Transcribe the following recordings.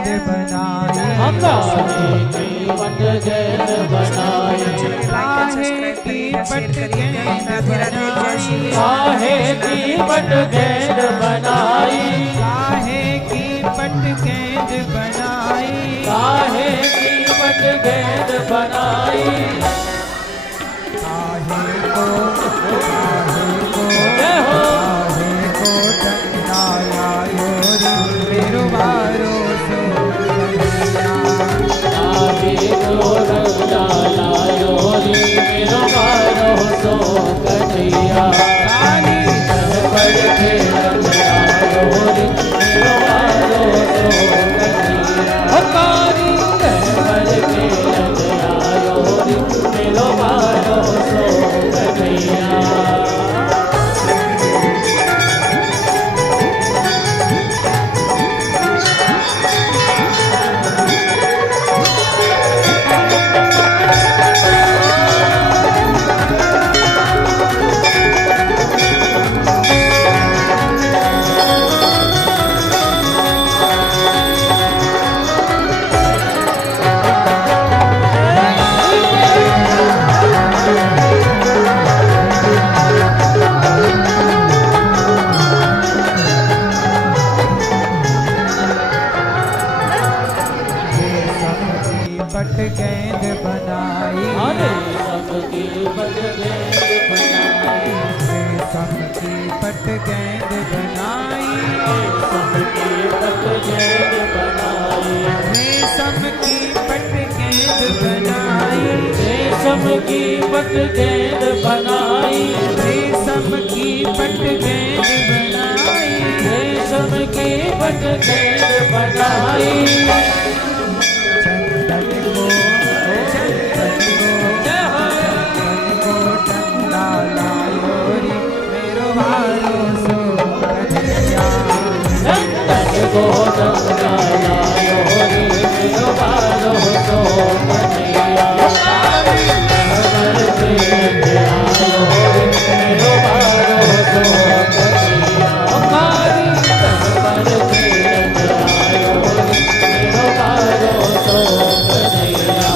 बनाई, काहे की पट गेंद बनाई, काहे की पट गेंद बनाई, काहे की पट गेंद बनाई, काहे की पट गेंद बनाई, काहे की पट गेंद बनाई, काहे को डंडा लायो रे मेरो बारो सो कन्हैया, काहे को डंडा लायो रे मेरो बारो सो कन्हैया, काली पड़ के लायो रे मेरो बारो सो कन्हैया, काली पड़ के लायो रे मेरो बारो सो कन्हैया। पट गेंद बनाई, सबकी पट गेंद बनाई, सबकी पट गेंद बनाई, सबकी पट गेंद बनाई, रेशम की पट गेंद बनाई, रेशम की पट गेंद बनाई, रेशम की पट गेंद बनाई, रेशम की पट गेंद बनाई, डंडा लायो रे मेरो बारो सो कन्हैया, चंदन को डंडा लायो रे मेरो बारो सो कन्हैया, कमर पे आयो रे मेरो बारो सो कन्हैया, हमारी कमर पे आयो रे मेरो बारो सो कन्हैया।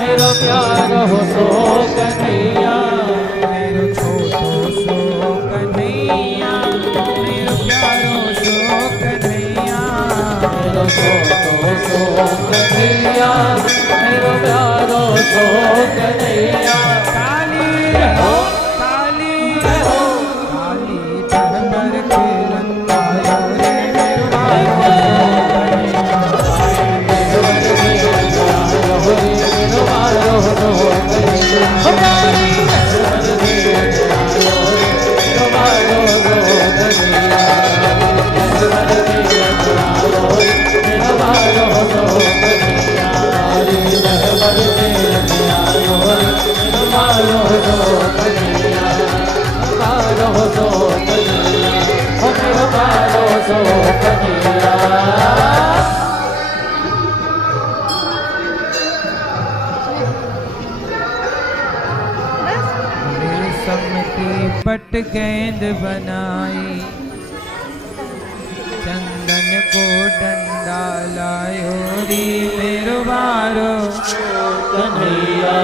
मेरो प्यारो सो कन्हैया, मेरो छोटो सो कन्हैया, मेरो प्यारो सो कन्हैया, मेरो छोटो सो कन्हैया, मेरो प्यारो सो कन्हैया। काली हो काली हो काली डहबर खेलन आयो रे मेरो मेरो बारो सो कन्हैया, कन्हैया प्यारो सो कन्हैया ओ मेरो प्यारो सो कन्हैया रेशम की पट गेंद बनाई चंदन को डंडा लायो री मेरो बारो कन्हैया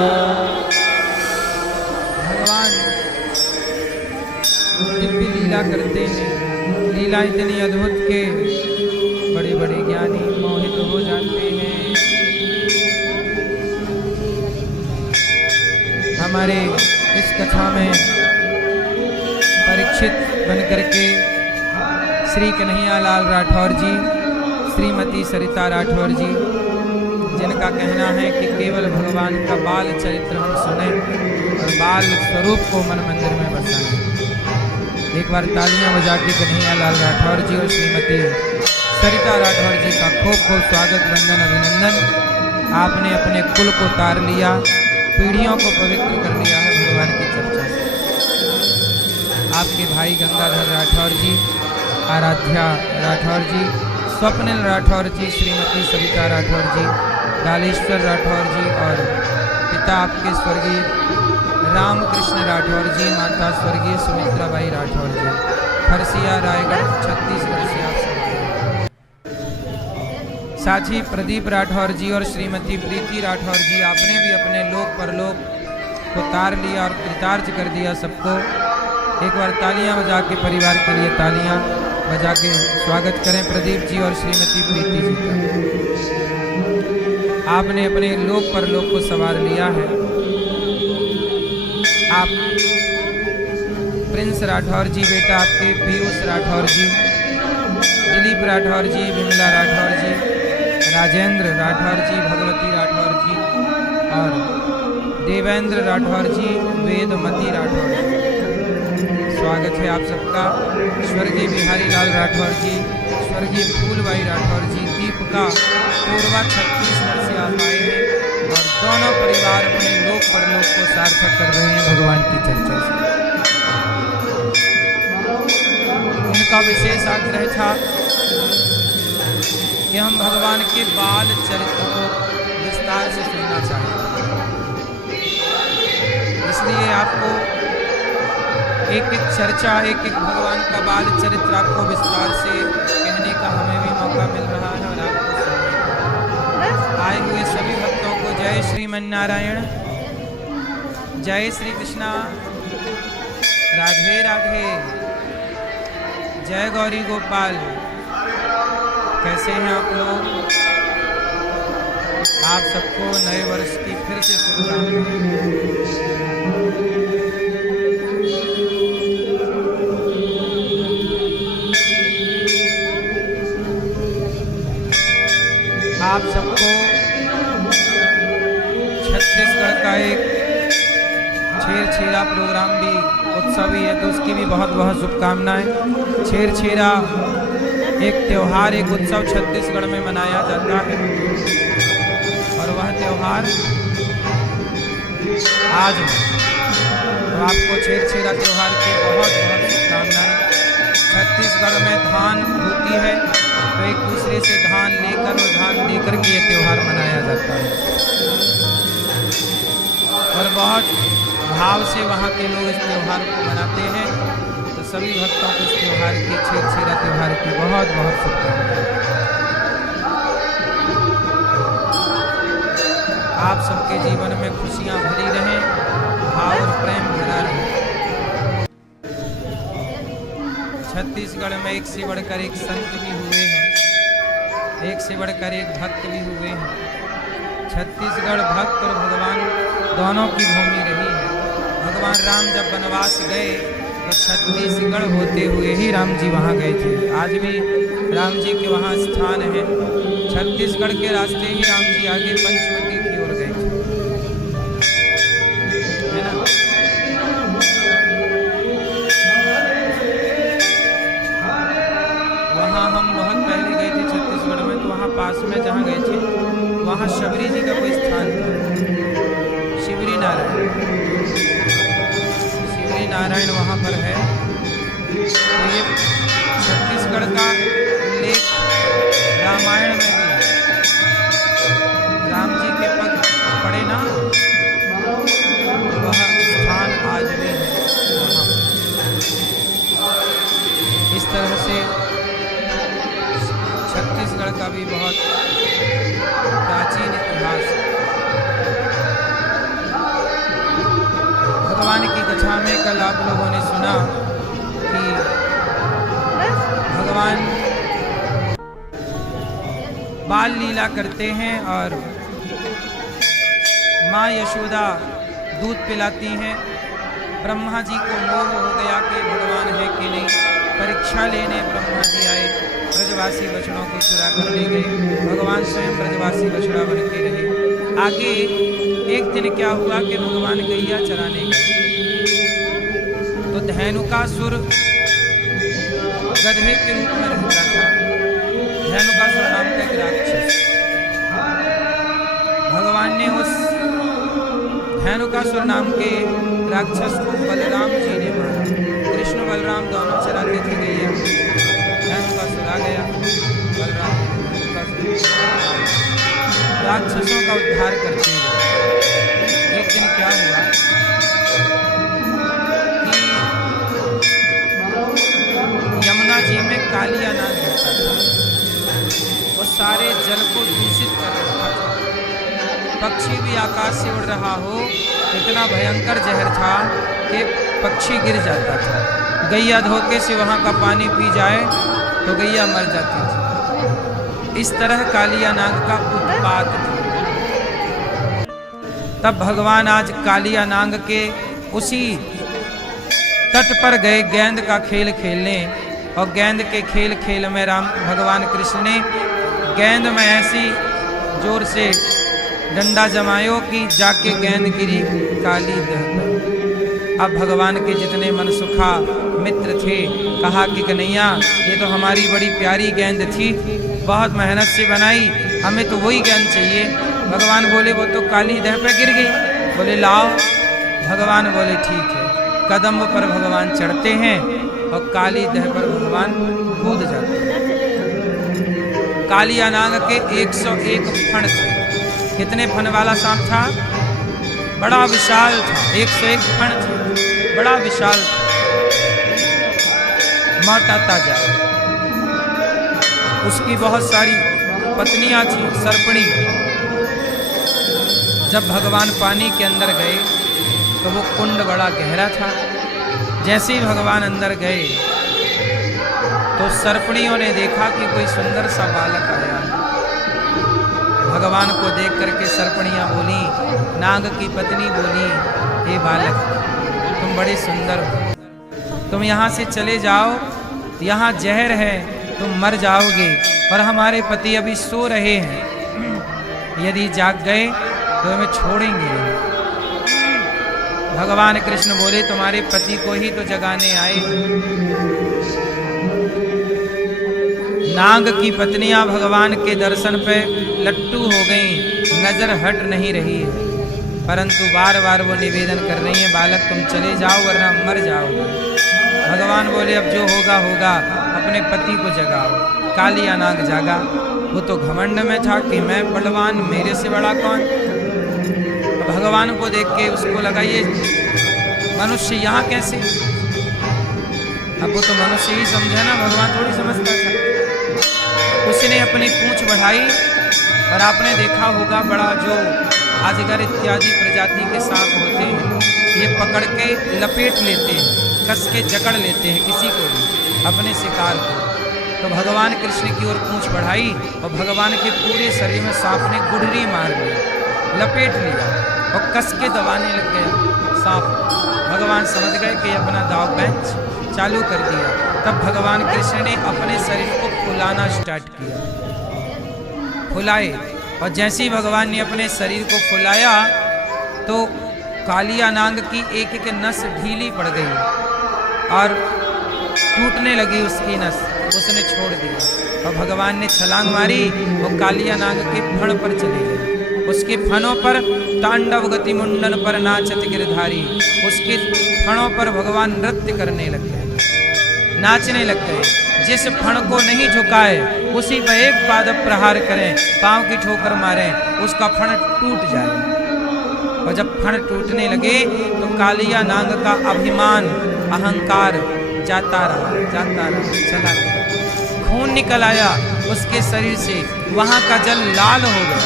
भगवान दिव्य लीला करते हैं। लीला इतनी अद्भुत के बड़े बड़े ज्ञानी मोहित हो जाते हैं। हमारे इस कथा में परीक्षित बनकर के श्री कन्हैया लाल राठौर जी, श्रीमती सरिता राठौर जी, जिनका कहना है कि केवल भगवान का बाल चरित्र हम सुने और बाल स्वरूप को मन मंदिर में बसाएं। एक बार तालियां बजा के कन्हैया लाल राठौर जी और श्रीमती सरिता राठौर जी का खूब खूब स्वागत, वंदन, अभिनंदन। आपने अपने कुल को तार लिया, पीढ़ियों को पवित्र कर लिया है भगवान की चर्चा से। आपके भाई गंगाधर राठौर जी, आराध्या राठौर जी, स्वप्निल राठौर जी, श्रीमती सविता राठौर जी, डालेश्वर राठौर जी और पिता आपके स्वर्गीय रामकृष्ण राठौर जी, माता स्वर्गीय सुमित्राबाई राठौर जी, खरसिया रायगढ़ छत्तीसगढ़ से आप सब। साथ ही प्रदीप राठौर जी और श्रीमती प्रीति राठौर जी, आपने भी अपने लोक परलोक को तार लिया और कृतार्थ कर दिया सबको। एक बार तालियां बजा के परिवार के लिए तालियां बजा के स्वागत करें प्रदीप जी और श्रीमती प्रीति जी का। आपने अपने लोक परलोक को सवार लिया है। आप प्रिंस राठौर जी, बेटा आपके पीयूष राठौर जी, दिलीप राठौर जी, विमला राठौर जी, राजेंद्र राठौर जी, भगवती राठौर जी और देवेंद्र राठौर जी, वेदमती राठौर जी, स्वागत है आप सबका। स्वर्गीय बिहारी लाल राठौर जी, स्वर्गीय फूलबाई राठौर जी, दीपिका पूर्वा छत्तीसगढ़ से आप आए हैं और दोनों परिवार अपने लोक परलोक को सार्थक कर रहे हैं भगवान की चर्चा से। इनका विशेष आग्रह था कि हम भगवान के बाल चरित्र को विस्तार से सुनना चाहते हैं, इसलिए आपको एक एक चर्चा, एक एक भगवान का बाल चरित्र आपको विस्तार से कहने का हमें भी मौका मिल रहा है और आपको सुनने का। आए हुए सभी भक्तों को जय श्रीमन नारायण, जय श्री कृष्णा, राधे राधे, जय गौरी गोपाल। कैसे हैं आप लोग? आप सबको नए वर्ष की फिर से शुभकामनाएं। आप सबको छत्तीसगढ़ का एक छेरछेरा प्रोग्राम भी, उत्सव भी है, तो उसकी भी बहुत बहुत शुभकामनाएं। छेरछेरा एक त्यौहार, एक उत्सव छत्तीसगढ़ में मनाया जाता है और वह त्यौहार आज है। तो आपको छेरछेरा त्यौहार की बहुत बहुत शुभकामनाएं। छत्तीसगढ़ में धान होती है तो एक दूसरे से धान लेकर और धान देकर के ये त्यौहार मनाया जाता है और बहुत भाव से वहाँ के लोग इस त्यौहार को मनाते हैं। तो सभी भक्तों को इस त्यौहार की, छेरछेरा त्यौहार की बहुत बहुत शुभकामनाएं। आप सबके जीवन में खुशियाँ भरी रहें, भाव और प्रेम भरा रहे। छत्तीसगढ़ में एक से बढ़कर एक संत भी हुए हैं, एक से बढ़कर एक भक्त भी हुए हैं। छत्तीसगढ़ भक्त और भगवान दोनों की भूमि रही है। भगवान राम जब वनवास गए तो छत्तीसगढ़ होते हुए ही राम जी वहाँ गए थे। आज भी राम जी के वहाँ स्थान है। छत्तीसगढ़ के रास्ते ही राम जी आगे पंचवटी की ओर गए थे, है ना। वहाँ हम बहुत पहले गए थे छत्तीसगढ़ में, तो वहाँ पास में जहाँ गए थे वहाँ शबरी जी का कोई स्थान था, शिवरी नारायण। नारायण वहाँ पर है। तो ये छत्तीसगढ़ का उल्लेख रामायण में भी है। राम जी के पग पड़े ना, वह स्थान आज भी है। इस तरह से छत्तीसगढ़ का भी बहुत प्राचीन इतिहास है। भगवान की कथा में कल आप लोगों ने सुना कि भगवान बाल लीला करते हैं और माँ यशोदा दूध पिलाती हैं। ब्रह्मा जी को मोह हो गया कि भगवान है कि नहीं। परीक्षा लेने ब्रह्मा जी आए, ब्रजवासी बछड़ों को चुरा कर ले गए। भगवान स्वयं ब्रजवासी बछड़ा बन के रहे। आगे एक दिन क्या हुआ कि भगवान गैया चराने गए तो धेनुकासुर गधे के रूप में रहता था। धेनुकासुर नाम का एक राक्षस, भगवान ने उस धेनुकासुर नाम के राक्षस को बलराम जी ने मारा। कृष्ण बलराम दोनों चराते थे गैया। धेनुकासुर आ गया, बलराम राक्षसों का उद्धार करते हैं। एक दिन क्या हुआ कि यमुना जी में कालिया नाग रहता था। वो सारे जल को दूषित कर रहा था। पक्षी भी आकाश से उड़ रहा हो, इतना भयंकर जहर था कि पक्षी गिर जाता था। गैया धोखे से वहाँ का पानी पी जाए तो गैया मर जाती थी। इस तरह कालिया नाग का उत्पात था। तब भगवान आज कालिया नाग के उसी तट पर गए गेंद का खेल खेलने। और गेंद के खेल खेल में भगवान कृष्ण ने गेंद में ऐसी जोर से डंडा जमायो कि जाके गेंद गिरी काली दह पर। अब भगवान के जितने मनसुखा मित्र थे कहा कि कन्हैया ये तो हमारी बड़ी प्यारी गेंद थी, बहुत मेहनत से बनाई, हमें तो वही गेंद चाहिए। भगवान बोले वो तो काली दह पे गिर गई। बोले लाओ। भगवान बोले ठीक है। कदम पर भगवान चढ़ते हैं और काली दह पर भगवान कूद जाते हैं। कालिया नाग के 101 फण थे। कितने फन वाला सांप था? बड़ा विशाल था। 101 फण थे, बड़ा विशाल था, मोटा ताजा। उसकी बहुत सारी पत्नियां थी, सर्पणी। जब भगवान पानी के अंदर गए तो वो कुंड बड़ा गहरा था। जैसे ही भगवान अंदर गए तो सर्पणियों ने देखा कि कोई सुंदर सा बालक आया। भगवान को देख करके सर्पणियां बोली, नाग की पत्नी बोली, हे बालक तुम बड़े सुंदर हो, तुम यहाँ से चले जाओ, यहाँ जहर है, तुम मर जाओगे और हमारे पति अभी सो रहे हैं। यदि जाग गए तो हमें छोड़ेंगे नहीं। भगवान कृष्ण बोले तुम्हारे पति को ही तो जगाने आए। नाग की पत्नियां भगवान के दर्शन पे लट्टू हो गईं, नजर हट नहीं रही है, परंतु बार बार वो निवेदन कर रही हैं बालक तुम चले जाओ वरना मर जाओगे। भगवान बोले अब जो होगा होगा, अपने पति को जगाओ। कालिया नाग जागा। वो तो घमंड में था कि मैं बलवान, मेरे से बड़ा कौन। भगवान को देख के उसको लगा ये मनुष्य यहाँ कैसे। अब वो तो मनुष्य ही समझे ना, भगवान थोड़ी समझता था। उसने अपनी पूंछ बढ़ाई और आपने देखा होगा बड़ा जो अजगर इत्यादि प्रजाति के सांप होते हैं, ये पकड़ के लपेट लेते हैं, कस के जकड़ लेते हैं किसी को भी, अपने शिकार को। तो भगवान कृष्ण की ओर पूंछ बढ़ाई और भगवान के पूरे शरीर में सांप ने गुडरी मार ली, लपेट लिया और कस के दबाने लग गया सांप। भगवान समझ गए कि अपना दाव पेंच चालू कर दिया। तब भगवान कृष्ण ने अपने शरीर को फुलाना स्टार्ट किया। फुलाए और जैसे ही भगवान ने अपने शरीर को फुलाया तो कालिया नाग की एक एक नस ढीली पड़ गई और टूटने लगी उसकी नस। उसने छोड़ दिया और भगवान ने छलांग मारी और कालिया नाग के फण पर चले गए। उसके फनों पर तांडव गति मुंडन पर नाचत गिरधारी, उसके फणों पर भगवान नृत्य करने लग गए, नाचने लग गए। जिस फण को नहीं झुकाए उसी पर एक पाद प्रहार करें, पांव की ठोकर मारें, उसका फण टूट जाए। और जब फण टूटने लगे तो कालिया नाग का अभिमान अहंकार जाता रहा, चला गया। खून निकल आया उसके शरीर से, वहां का जल लाल हो गया।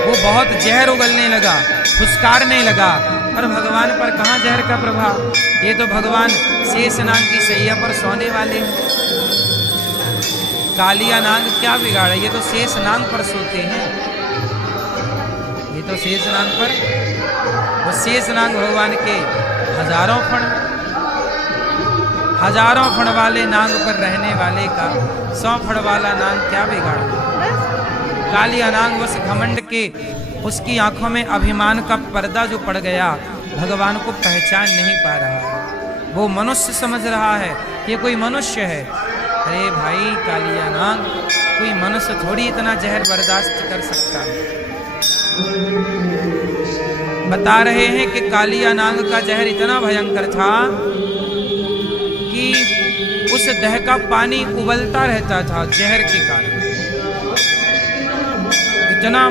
वो बहुत जहर उगलने लगा, फुसकारने लगा। पर भगवान पर कहाँ जहर का प्रभाव, ये तो भगवान शेषनाग की सैया पर सोने वाले हैं। कालिया नाग क्या बिगाड़ा, ये तो शेषनाग पर सोते हैं, ये तो शेषनाग पर। वो शेषनाग भगवान के हजारों फण वाले नाग पर रहने वाले का 100 फण वाला नाग क्या बिगाड़ा। कालिया नाग बस घमंड के, उसकी आंखों में अभिमान का पर्दा जो पड़ गया, भगवान को पहचान नहीं पा रहा है। वो मनुष्य समझ रहा है ये कोई मनुष्य है। अरे भाई कालिया नाग, कोई मनुष्य थोड़ी इतना जहर बर्दाश्त कर सकता है। बता रहे हैं कि कालिया नाग का जहर इतना भयंकर था कि उस दह का पानी उबलता रहता था जहर के कारण। इतना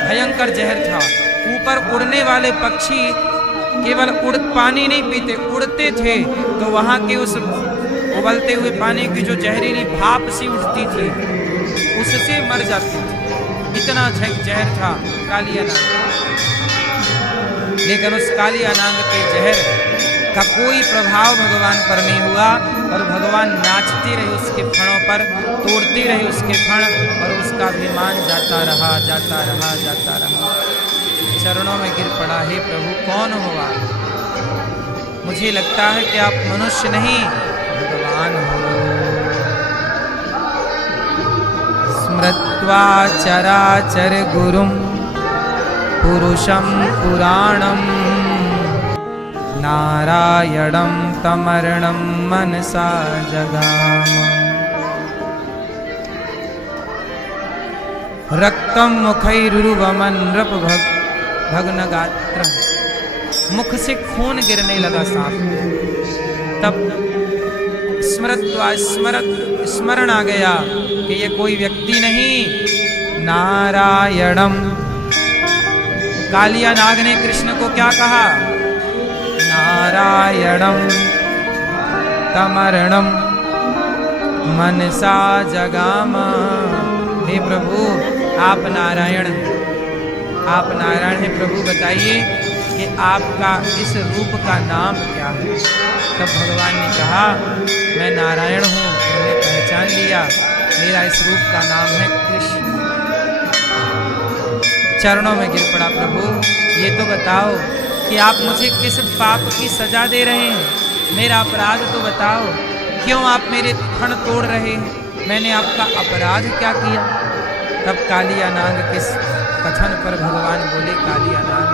भयंकर जहर था। ऊपर उड़ने वाले पक्षी केवल पानी नहीं पीते, उड़ते थे तो वहां के उस उबलते हुए पानी की जो जहरीली भाप सी उठती थी उससे मर जाती थी। इतना जहर था कालिया नाग। लेकिन उस कालिया नाग के जहर का कोई प्रभाव भगवान पर नहीं हुआ और भगवान नाचते रहे उसके फणों पर, तोड़ते रहे उसके फण और उसका अभिमान जाता रहा। चरणों में गिर पड़ा, हे प्रभु कौन हो आप? मुझे लगता है कि आप मनुष्य नहीं भगवान हो। स्मृत्वा चराचर गुरुम पुरुषं पुराणं नारायणं तमर्णं मनसा जगाम। रक्तं मुखैरुरुवमन्रप भग्न गात्र, मुख से खून गिरने लगा सांप। तब स्मरण आ गया कि ये कोई व्यक्ति नहीं, नारायणम। कालिया नाग ने कृष्ण को क्या कहा? नारायणम तमर्णम मनसा जगाम। हे प्रभु आप नारायण हैं प्रभु, बताइए कि आपका इस रूप का नाम क्या है? तब भगवान ने कहा मैं नारायण हूँ, मैंने पहचान लिया, मेरा इस रूप का नाम है कृष्ण। चरणों में गिर पड़ा, प्रभु ये तो बताओ कि आप मुझे किस पाप की सजा दे रहे हैं? मेरा अपराध तो बताओ, क्यों आप मेरे फण तोड़ रहे हैं? मैंने आपका अपराध क्या किया? तब कालिया नाग के कथन पर भगवान बोले, कालिया नाग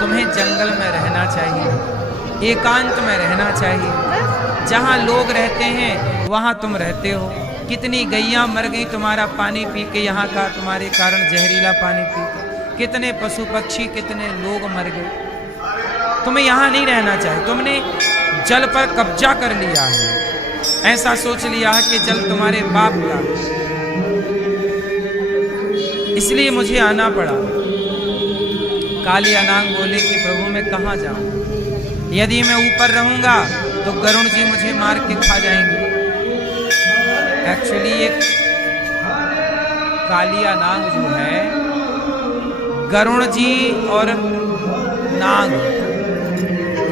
तुम्हें जंगल में रहना चाहिए, एकांत में रहना चाहिए। जहाँ लोग रहते हैं वहाँ तुम रहते हो। कितनी गैया मर गई तुम्हारा पानी पी के, यहाँ का तुम्हारे कारण जहरीला पानी पी के। कितने पशु पक्षी, कितने लोग मर गए। तुम्हें यहाँ नहीं रहना चाहिए। तुमने जल पर कब्जा कर लिया है, ऐसा सोच लिया है कि जल तुम्हारे बाप का, इसलिए मुझे आना पड़ा। कालिया नाग बोले कि प्रभु मैं कहाँ जाऊं? यदि मैं ऊपर रहूंगा तो गरुण जी मुझे मार के खा जाएंगे। एक्चुअली ये कालिया नाग जो है, गरुण जी और नाग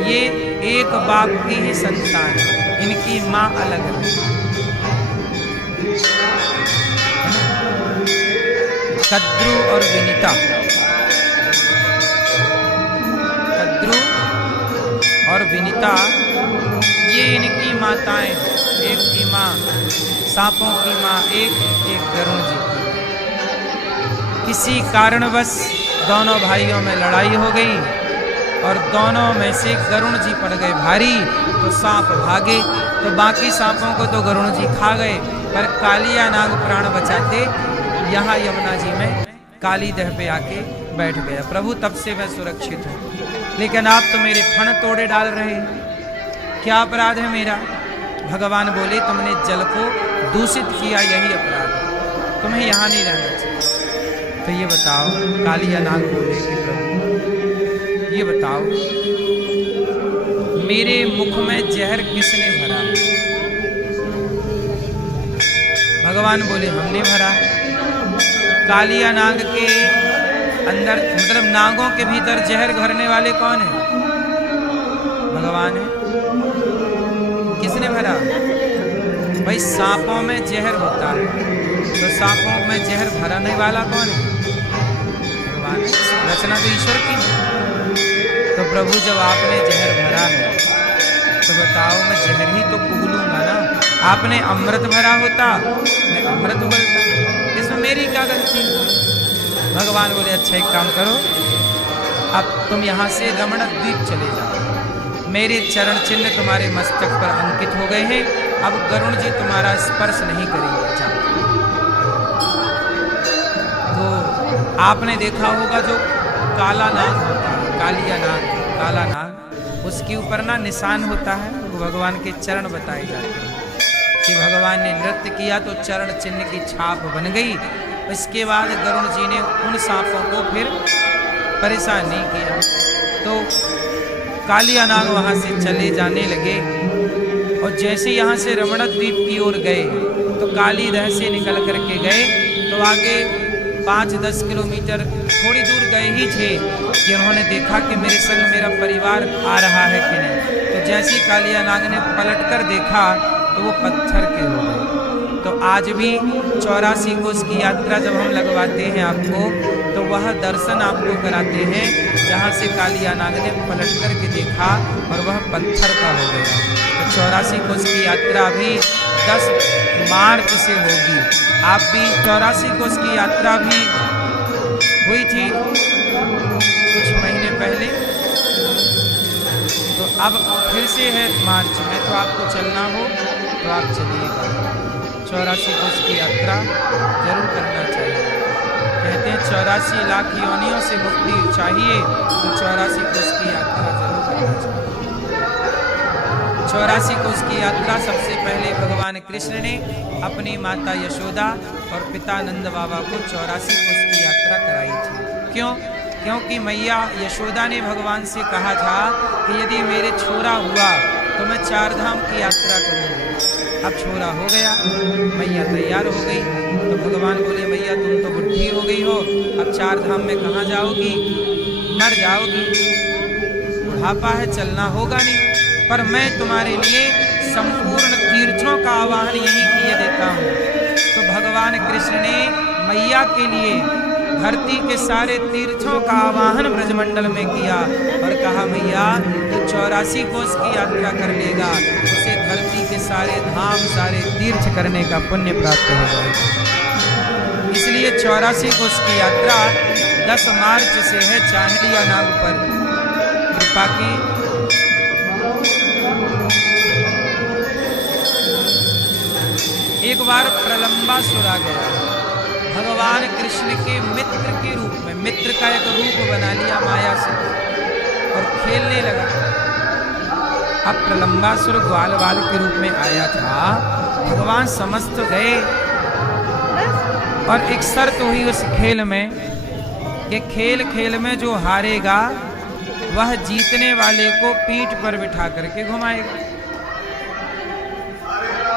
ये एक बाप की ही संतान है, इनकी माँ अलग है। कद्रु और विनीता, कद्रु और विनीता ये इनकी माताएं। एक की माँ सांपों की माँ, एक गरुण जी की। किसी कारणवश दोनों भाइयों में लड़ाई हो गई और दोनों में से गरुण जी पड़ गए भारी, तो सांप भागे, तो बाकी सांपों को तो गरुण जी खा गए, पर कालिया नाग प्राण बचाते यहाँ यमुना जी में काली दह पे आके बैठ गया। प्रभु तब से मैं सुरक्षित हूँ, लेकिन आप तो मेरे फण तोड़े डाल रहे हैं, क्या अपराध है मेरा? भगवान बोले तुमने जल को दूषित किया, यही अपराध है, तुम्हें यहाँ नहीं रहना चाहिए। तो ये बताओ, कालिया नाग बोले कि प्रभु ये बताओ, मेरे मुख में जहर किसने भरा? भगवान बोले हमने भरा। कालिया नाग के अंदर, मतलब नागों के भीतर जहर भरने वाले कौन है? भगवान है। किसने भरा? भाई सांपों में जहर होता है, तो सांपों में जहर भरने वाला कौन है? भगवान। रचना तो ईश्वर की है। तो प्रभु जब आपने जहर भरा है तो बताओ मैं जहर ही तो उगलूंगा ना। आपने अमृत भरा होता, मैं अमृत उगलता, इसमें मेरी क्या गलती? भगवान बोले अच्छा एक काम करो, अब तुम यहाँ से रमण द्वीप चले जाओ, मेरे चरण चिन्ह तुम्हारे मस्तक पर अंकित हो गए हैं, अब गरुण जी तुम्हारा स्पर्श नहीं करेंगे। जाओ। तो आपने देखा होगा जो काला नाग होता है, कालिया नाग, काला नाग, उसके ऊपर ना निशान होता है, वो भगवान के चरण बताए जाते हैं कि भगवान ने नृत्य किया तो चरण चिन्ह की छाप बन गई। इसके बाद गरुण जी ने उन सांपों को फिर परेशान नहीं किया। तो कालिया नाग वहाँ से चले जाने लगे, और जैसे यहाँ से रमण द्वीप की ओर गए तो काली दह से निकल करके गए, तो आगे 5-10 किलोमीटर थोड़ी दूर गए ही थे कि उन्होंने देखा कि मेरे संग मेरा परिवार आ रहा है कि नहीं। तो जैसे ही कालिया नाग ने पलटकर देखा तो वो पत्थर के हो गए। तो आज भी 84 कोस की यात्रा जब हम लगवाते हैं आपको, तो वह दर्शन आपको कराते हैं जहाँ से कालिया नाग ने पलट कर के देखा और वह पत्थर का हो गया। तो 84 कोस की यात्रा भी 10 मार्च से होगी। आप भी 84 कोस की यात्रा भी हुई थी कुछ महीने पहले, तो अब फिर से है मार्च में, तो आपको चलना हो तो आप चलिएगा। 84 कोस की यात्रा जरूर करना चाहिए। कहते हैं 84 लाख योनियों से मुक्ति चाहिए, तो 84 कोस की यात्रा जरूर करना चाहिए। 84 कोस की यात्रा सबसे पहले भगवान कृष्ण ने अपनी माता यशोदा और पिता नंद बाबा को 84 कोस की यात्रा कराई थी। क्यों? क्योंकि मैया यशोदा ने भगवान से कहा था कि यदि मेरे छोरा हुआ तो मैं 4 धाम की यात्रा करूँगी। अब छोरा हो गया, मैया तैयार हो गई, तो भगवान बोले मैया तुम तो बुढ़ी हो गई हो, अब 4 धाम में कहाँ जाओगी? मर जाओगी, बुढ़ापा है, चलना होगा नहीं, पर मैं तुम्हारे लिए संपूर्ण तीर्थों का आवाहन यही किए देता हूँ। तो भगवान कृष्ण ने मैया के लिए धरती के सारे तीर्थों का आवाहन ब्रजमंडल में किया और कहा मैया जो 84 कोस की यात्रा कर लेगा उसे धरती के सारे धाम, सारे तीर्थ करने का पुण्य प्राप्त हो जाएगा। इसलिए 84 कोस की यात्रा 10 मार्च से है कालिया नाग पर। कृपा की एक बार प्रलंबासुर आ गया भगवान कृष्ण के मित्र के रूप में, मित्र का एक रूप बना लिया माया से और खेलने लगा। अब प्रलंबासुर ग्वाल बाल के रूप में आया था। भगवान समझ तो गए और एक शर्त हुई उस खेल में कि खेल खेल में जो हारेगा वह जीतने वाले को पीठ पर बिठा करके घुमाएगा।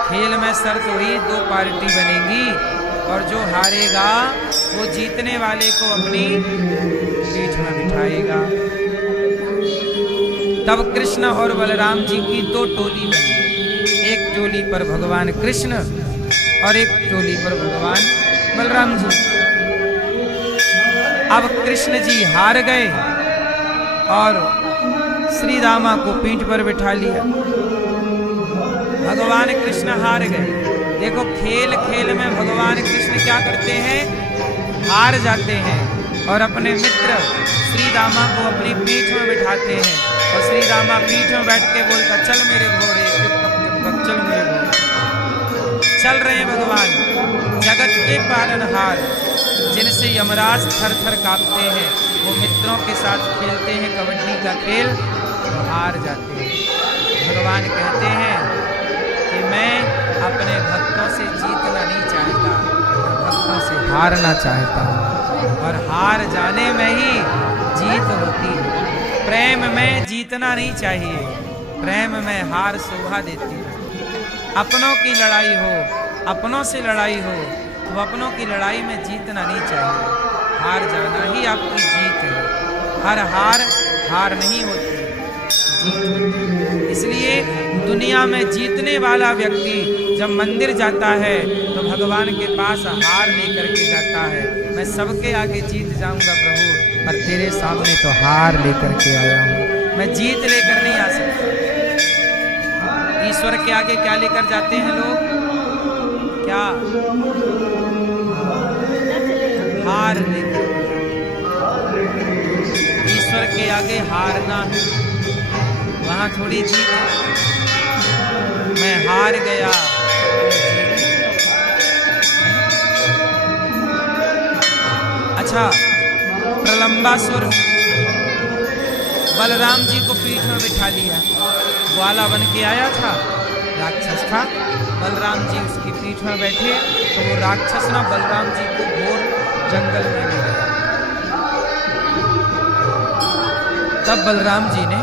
खेल में शर्त हुई 2 पार्टी बनेगी और जो हारेगा वो जीतने वाले को अपनी पीठ में बिठाएगा। तब कृष्ण और बलराम जी की 2 टोली बनी, एक टोली पर भगवान कृष्ण और एक टोली पर भगवान बलराम जी। अब कृष्ण जी हार गए और श्री रामा को पीठ पर बिठा लिया। भगवान कृष्ण हार गए। देखो खेल खेल में भगवान कृष्ण क्या करते हैं? हार जाते हैं और अपने मित्र श्री रामा को अपनी पीठ में बिठाते हैं और श्री रामा पीठ में बैठ के बोलता चल मेरे घोड़े, चुप चल मेरे घोड़े। चल रहे हैं भगवान जगत के पालनहार, जिनसे यमराज थर थर कांपते हैं। वो मित्रों के साथ खेलते हैं कबड्डी का खेल, तो हार जाते हैं। भगवान कहते हैं कि मैं अपने भक्तों से जीतना नहीं चाहता, मैं भक्तों से हारना चाहता हूँ, और हार जाने में ही जीत होती है। प्रेम में जीतना नहीं चाहिए, प्रेम में हार शोभा देती है। अपनों की लड़ाई हो, अपनों से लड़ाई हो, तो अपनों की लड़ाई में जीतना नहीं चाहिए, हार जाना ही आपकी जीत है। हर हार हार नहीं होती, जीत होती। इसलिए दुनिया में जीतने वाला व्यक्ति जब मंदिर जाता है तो भगवान के पास हार लेकर के जाता है। मैं सबके आगे जीत जाऊंगा प्रभु, पर तेरे सामने तो हार लेकर के आया हूँ, मैं जीत लेकर नहीं आ सकता। ईश्वर के आगे क्या लेकर जाते हैं लोग? क्या? हार लेकर। ईश्वर के आगे हारना है, वहां थोड़ी जीत है। मैं हार गया, अच्छा। प्रलंबासुर बलराम जी को पीठ में बिठा लिया, ग्वाला बन के आया था, राक्षस था। बलराम जी उसकी पीठ में बैठे तो वो राक्षस ना बलराम जी को घोर जंगल में ले गया। तब बलराम जी ने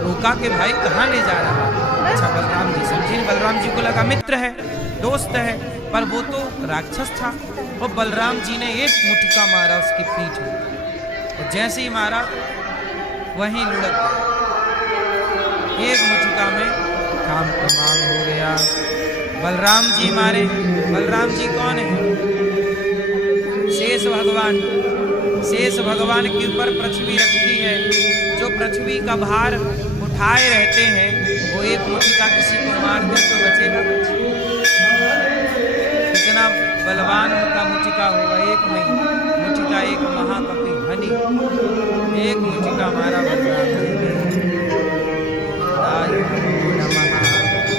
रोका कि भाई कहाँ ले जा रहा है? अच्छा, बलराम जी समझे, बलराम जी को लगा मित्र है, दोस्त है, पर वो तो राक्षस था। और बलराम जी ने एक मुटका मारा उसकी पीठ में, और जैसे ही मारा वहीं लुढ़क गया। एक मुटका में काम तमाम हो गया। बलराम जी मारे। बलराम जी कौन है? शेष भगवान। शेष भगवान के ऊपर पृथ्वी रखी है, जो पृथ्वी का भार उठाए रहते हैं। वो एक मुटका किसी को मार दे तो बचेगा? कितना बलवान का मुटका होगा? एक नहीं, मुटका एक महाकपि हनी, एक मुटका मारा बलराम जी ने।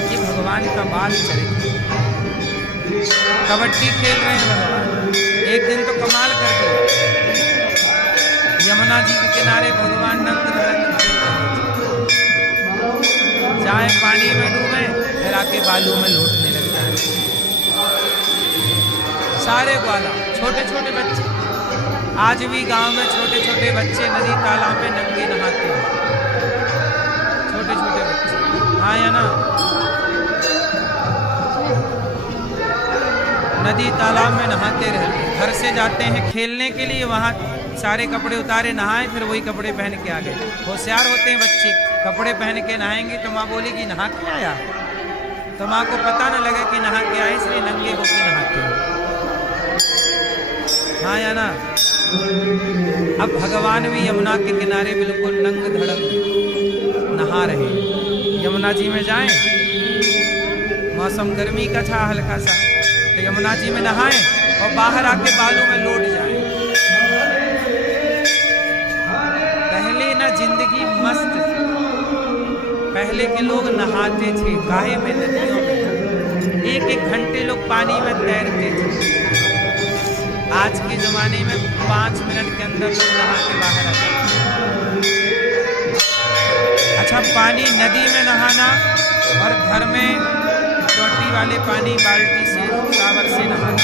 ये भगवान का बाल चरित्र। कबड्डी खेल रहे हैं भगवान। एक दिन तो कमाल कर दिया, यमुना जी के किनारे भगवान नंद चाहे पानी में डूबे फिर आके बालू में लौटने लग जाए। सारे ग्वाला, छोटे छोटे बच्चे, आज भी गांव में छोटे छोटे बच्चे नदी तालाब में नंगे नहाते हैं। छोटे छोटे बच्चे, हाँ या ना? नदी तालाब में नहाते रहते हैं। घर से जाते हैं खेलने के लिए, वहाँ सारे कपड़े उतारे, नहाए, फिर वही कपड़े पहन के आ गए। होशियार होते हैं बच्चे, कपड़े पहन के नहाएंगे तो माँ बोलेगी नहा के आया, तो माँ को पता न लगे कि नहा के आए, इसलिए नंगे होके नहाते हैं। हाँ या ना? अब भगवान भी यमुना के किनारे बिल्कुल नंग धड़ंग नहा रहे। यमुना जी में जाएं, मौसम गर्मी का था हल्का सा, तो यमुना जी में नहाएं और बाहर आके बालू में लौट जाएं। पहले ना जिंदगी मस्त थी, पहले के लोग नहाते थे काहे में, नदियों में, एक एक घंटे लोग पानी में तैरते थे। आज के ज़माने में 5 मिनट के अंदर लोग नहा के बाहर आ जाते। अच्छा, पानी नदी में नहाना और घर में टोटी वाले पानी बाल्टी से शावर से नहाना,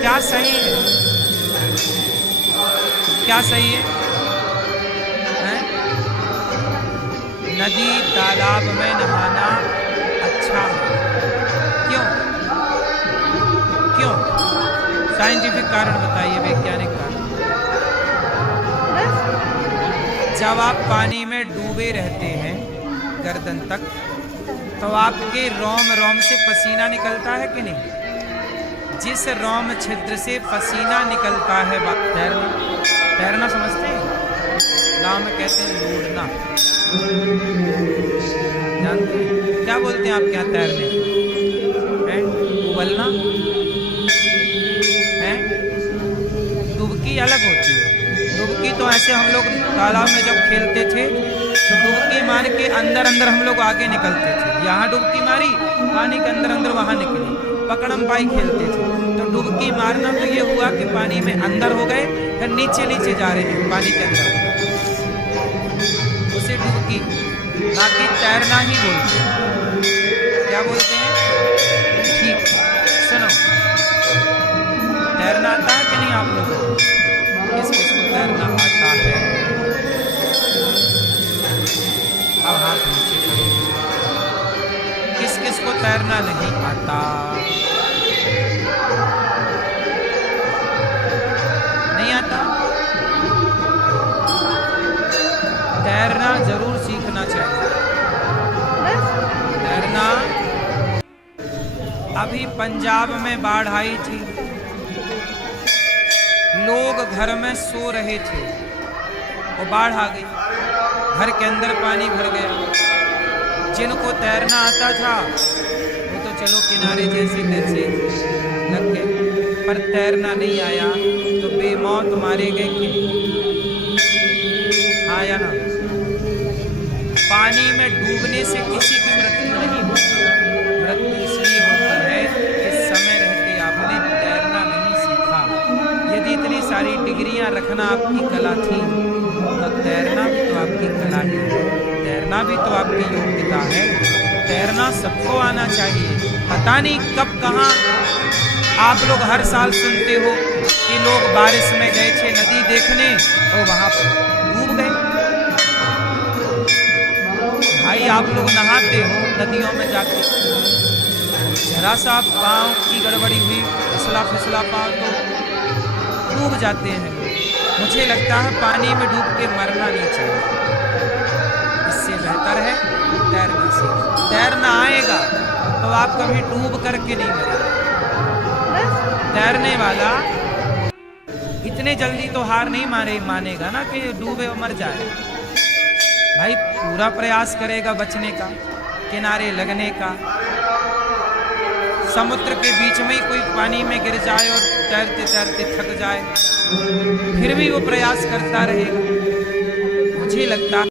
क्या सही है? क्या सही है? नदी तालाब में नहाना अच्छा है। क्यों? क्यों? साइंटिफिक कारण बताइए, वैज्ञानिक कारण। जब आप पानी में डूबे रहते हैं गर्दन तक, तो आपके रोम रोम से पसीना निकलता है कि नहीं? जिस रोम छिद्र से पसीना निकलता है, तैरना, तैरना समझते हैं? गाँव में कहते हैं लूढ़ना, जानते हैं? क्या बोलते हैं आप क्या तैरने? हैं? उबलना है? डुबकी अलग होती है। डुबकी तो ऐसे हम लोग तालाब में जब खेलते थे तो डुबकी मार मान के अंदर अंदर हम लोग आगे निकलते थे, यहाँ डुबकी मारी, पानी के अंदर अंदर वहां निकले, पकड़म पाई खेलते थे। तो डुबकी मारना तो ये हुआ कि पानी में अंदर हो गए, फिर नीचे नीचे जा रहे हैं पानी के अंदर, उसे डुबकी, बाकी तैरना ही बोलते हैं। क्या बोलते हैं? ठीक, सुनो, तैरना आता है कि नहीं आप लोगों को? किस किस को तैरना आता है? अब हाथ नीचे करो। किस किस को तैरना नहीं आता? नहीं आता? तैरना जरूर सीखना चाहिए। तैरना, अभी पंजाब में बाढ़ आई थी, लोग घर में सो रहे थे, वो बाढ़ आ गई, घर के अंदर पानी भर गया। जिनको तैरना आता था वो तो चलो किनारे जैसे तैसे लग गए, पर तैरना नहीं आया तो बेमौत मारे गए कि आया ना। पानी में डूबने से किसी की मृत्यु नहीं होती, मृत्यु इसलिए होती है कि समय रहते आपने तैरना नहीं सीखा। यदि इतनी सारी डिग्रियां रखना आपकी कला थी तो तैरना भी तो आपकी कला है, तैरना भी तो आपकी योग्यता है। तैरना सबको आना चाहिए। पता नहीं कब कहाँ आप लोग हर साल सुनते हो कि लोग बारिश में गए थे नदी देखने और वहां डूब गए। भाई आप लोग नहाते हो नदियों में जाके, जरा सा पाँव की गड़बड़ी हुई, फिसला फिसला पाँव तो डूब जाते हैं। मुझे लगता है पानी में डूब के मरना नहीं चाहिए, इससे बेहतर है तैरना सीखो। तैरना आएगा तो आप कभी डूब करके नहीं मरेंगे। तैरने वाला इतने जल्दी तो हार नहीं मानेगा ना कि डूबे और मर जाए। भाई पूरा प्रयास करेगा बचने का, किनारे लगने का। समुद्र के बीच में ही कोई पानी में गिर जाए और तैरते तैरते थक जाए, फिर भी वो प्रयास करता रहेगा। मुझे लगता